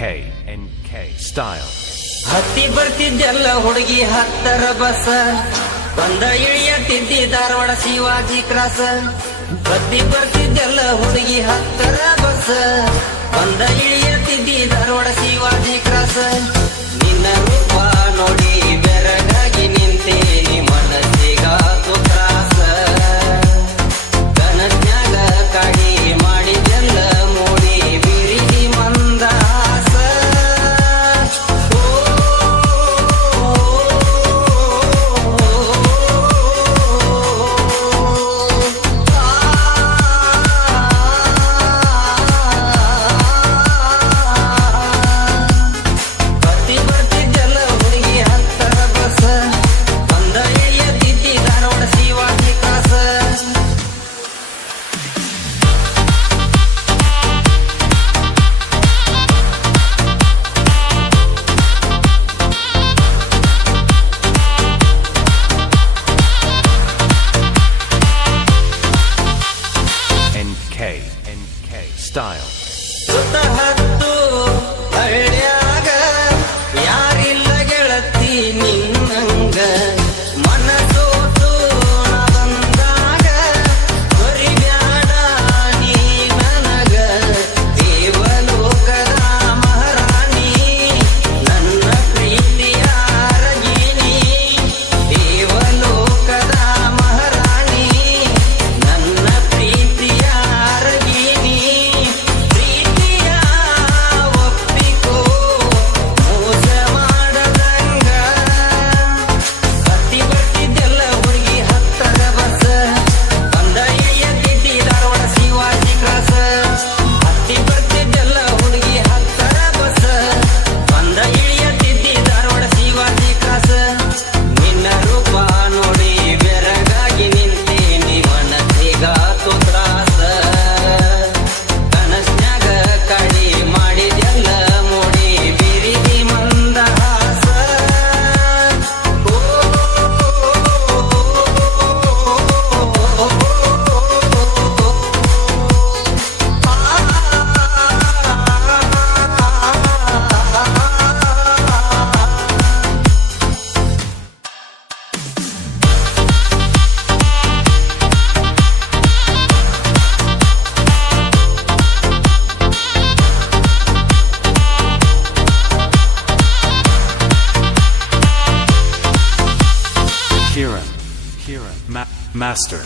NK Style. ಹತ್ತಿ ಬರ್ತಿದ್ದೆಲ್ಲ ಹುಡುಗಿ ಹತ್ತರ ಬಸ್ ಬಂದ ಇಳಿಯತ್ತಿದ್ದಿ ಧಾರವಾಡ ಶಿವಾಜಿ ಕ್ರಾಸ್. ಹತ್ತಿ ಬರ್ತಿದ್ದೆಲ್ಲ ಹುಡುಗಿ ಹತ್ತರ ಬಸ್ ಬಂದ ಇಳಿಯತ್ತಿದ್ದಿ ಧಾರವಾಡ ಶಿವಾಜಿ ಕ್ರಾಸ್. ನಿನ್ನ ರೂಪ ನೋಡಿ ಬೆರಗಾಗಿ ನಿಂತೇನಿ ಮನಸ್ಸಿಗಾತು ತ್ರಾಸ. ಕನಸ್ನ್ಯಾಗ ಕಾಡಿ ಮಾಡಿದೆಲ್ಲ ಮೂಡಿ ಬಿರಿದಿ ಮಂದಾಸ. NK Style. ಸುತ್ತ ಹತ್ತು ಹಳ್ಳ್ಯಾಗ ಯಾರಿಲ್ಲ ಗೆಳತಿ ನಿನ್ನಂಗ. ಮನಸೋತು ನಾ ಬಂದಾಗ ಬರಿಬ್ಯಾಡ ನೀ ನನಗ. ದೇವಲೋಕದ ಮಹಾರಾಣಿ ನನ್ನ ಪ್ರೀತಿಯ ಅರಗಿಣಿ. ದೇವಲೋಕದ ಮಹಾರಾಣಿ ನನ್ನ ಪ್ರೀತಿಯ ಅರಗಿಣಿ. ಪ್ರೀತಿಯ ಒಪ್ಪಿಕೋ ಮೋಸ ಮಾಡದಂಗ. ಹತ್ತಿ ಬರ್ತಿದ್ದೆಲ್ಲ ಹುಡುಗಿ ಹತ್ತರ ಬಸ್ ಬಂದ ಇಳಿಯತ್ತಿದ್ದಿ ಧಾರವಾಡ ಶಿವಾಜಿ ಕ್ರಾಸ್. ಹತ್ತಿ ಬರ್ತಿದ್ದೆಲ್ಲ ಹುಡುಗಿ ಹತ್ತರ ಬಸ್ ಬಂದ ಇಳಿಯತ್ತಿದ್ದಿ ಧಾರವಾಡ ಶಿವಾಜಿ ಕ್ರಾಸ್. ನಿನ್ನ ರೂಪ ನೋಡಿ ಬೆರಗಾಗಿ ನಿಂತೇನಿ ಮನಸ್ಸಿಗಾತು ತ್ರಾಸ. ಕನಸ್ನ್ಯಾಗ ಕಾಡಿ ಮಾಡಿದೆಲ್ಲ ಮೂಡಿ ಬಿರಿದಿ ಮಂದಹಾಸ. Kiran Master.